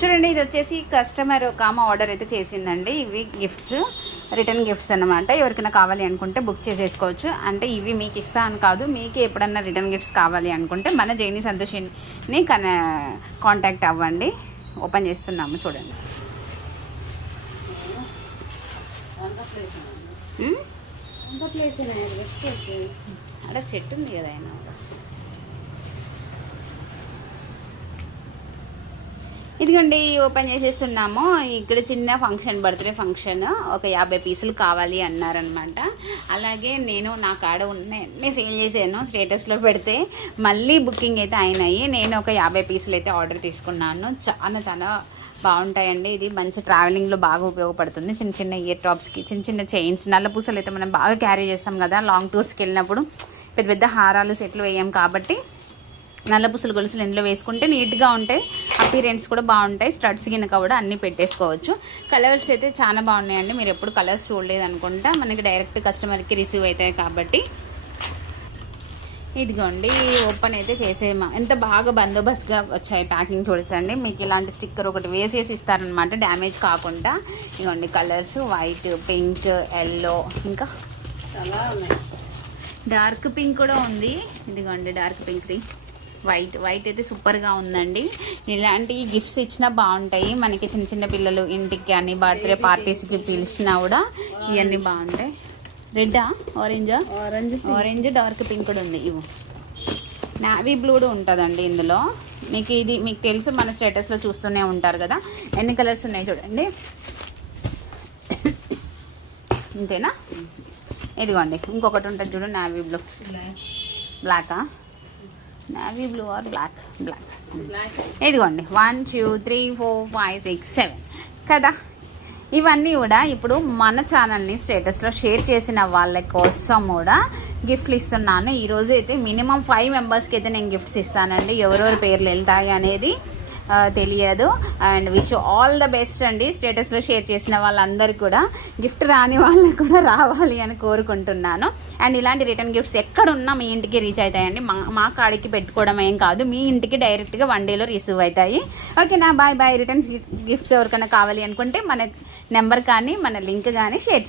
చూడండి, ఇది వచ్చేసి కస్టమర్ ఒక ఆమె ఆర్డర్ అయితే చేసిందండి. ఇవి గిఫ్ట్స్, రిటర్న్ గిఫ్ట్స్ అన్నమాట. ఎవరికైనా కావాలి అనుకుంటే బుక్ చేసేసుకోవచ్చు. అంటే ఇవి మీకు ఇస్తా అని కాదు, మీకు ఎప్పుడన్నా రిటర్న్ గిఫ్ట్స్ కావాలి అనుకుంటే మన జైని సంతోషిని కాంటాక్ట్ అవ్వండి. ఓపెన్ చేస్తున్నాము చూడండి. అలా చెట్టు ఉంది కదా ఆయన. ఇదిగోండి, ఓపెన్ చేసేస్తున్నాము. ఇక్కడ చిన్న ఫంక్షన్, బర్త్డే ఫంక్షన్, ఒక 50 పీసులు కావాలి అన్నారనమాట. అలాగే నేను నా కాడ ఉన్నాయి సేల్ చేశాను, స్టేటస్లో పెడితే మళ్ళీ బుకింగ్ అయితే అయినాయి. నేను ఒక 50 పీసులు అయితే ఆర్డర్ తీసుకున్నాను. చాలా బాగుంటాయండి. ఇది మంచి ట్రావెలింగ్లో బాగా ఉపయోగపడుతుంది. చిన్న చిన్న ఇయర్ టాప్స్కి, చిన్న చిన్న చైన్స్, నల్ల పూసలు అయితే మనం బాగా క్యారీ చేస్తాం కదా లాంగ్ టూర్స్కి వెళ్ళినప్పుడు. పెద్ద పెద్ద హారాలు సెట్లు వేయం కాబట్టి నల్ల పూసలు గొలుసులు ఇందులో వేసుకుంటే నీట్గా ఉంటాయి, అపీరెన్స్ కూడా బాగుంటాయి. స్టడ్స్ గినక కూడా అన్నీ పెట్టేసుకోవచ్చు. కలర్స్ అయితే చాలా బాగున్నాయండి. మీరు ఎప్పుడు కలర్స్ చూడలేదు అనుకుంటా. మనకి డైరెక్ట్ కస్టమర్కి రిసీవ్ అవుతాయి కాబట్టి. ఇదిగోండి, ఓపెన్ అయితే చేసేమా. ఎంత బాగా బందోబస్తుగా వచ్చాయి ప్యాకింగ్ చూడండి. మీకు ఇలాంటి స్టిక్కర్ ఒకటి వేసేసి ఇస్తారనమాట, డ్యామేజ్ కాకుండా. ఇదిగోండి కలర్స్, వైట్, పింక్, ఎల్లో, ఇంకా చాలా ఉన్నాయి. డార్క్ పింక్ కూడా ఉంది. ఇదిగోండి డార్క్ పింక్ది, వైట్ అయితే సూపర్గా ఉందండి. ఇలాంటి గిఫ్ట్స్ ఇచ్చినా బాగుంటాయి. మనకి చిన్న చిన్న పిల్లలు ఇంటికి కానీ బర్త్డే పార్టీస్కి పిలిచినా కూడా ఇవన్నీ బాగుంటాయి. రెడ్డా, ఆరెంజ్, డార్క్ పింక్ కూడా ఉంది. ఇవి నావీ బ్లూ కూడా ఉంటుందండి ఇందులో. మీకు తెలుసు, మన స్టేటస్లో చూస్తూనే ఉంటారు కదా ఎన్ని కలర్స్ ఉన్నాయి చూడండి. అంతేనా? ఇదిగోండి ఇంకొకటి ఉంటుంది చూడు, నావీ బ్లూ, బ్లాకా, నావీ బ్లూ ఆర్ బ్లాక్. ఇదిగోండి 1 2 3 4 5 6 7 కదా. ఇవన్నీ కూడా ఇప్పుడు మన ఛానల్ని స్టేటస్లో షేర్ చేసిన వాళ్ళ కోసం కూడా గిఫ్ట్లు ఇస్తున్నాను. ఈరోజు అయితే మినిమం 5 మెంబర్స్కి అయితే నేను గిఫ్ట్స్ ఇస్తానండి. ఎవరెవరి పేర్లు వెళ్తాయి అనేది తెలియదు. And wish all the best అండి. స్టేటస్లో షేర్ చేసిన వాళ్ళందరికీ కూడా, గిఫ్ట్ రాని వాళ్ళకి కూడా రావాలి అని కోరుకుంటున్నాను. అండ్ ఇలాంటి రిటర్న్ గిఫ్ట్స్ ఎక్కడున్నా మీ ఇంటికి రీచ్ అవుతాయండి. మా కాడికి పెట్టుకోవడం ఏం కాదు, మీ ఇంటికి డైరెక్ట్గా 1 డేలో రిసీవ్ అవుతాయి. ఓకేనా? బాయ్. రిటర్న్ గిఫ్ట్స్ ఎవరికైనా కావాలి అనుకుంటే మన నెంబర్ కానీ మన లింక్ కానీ షేర్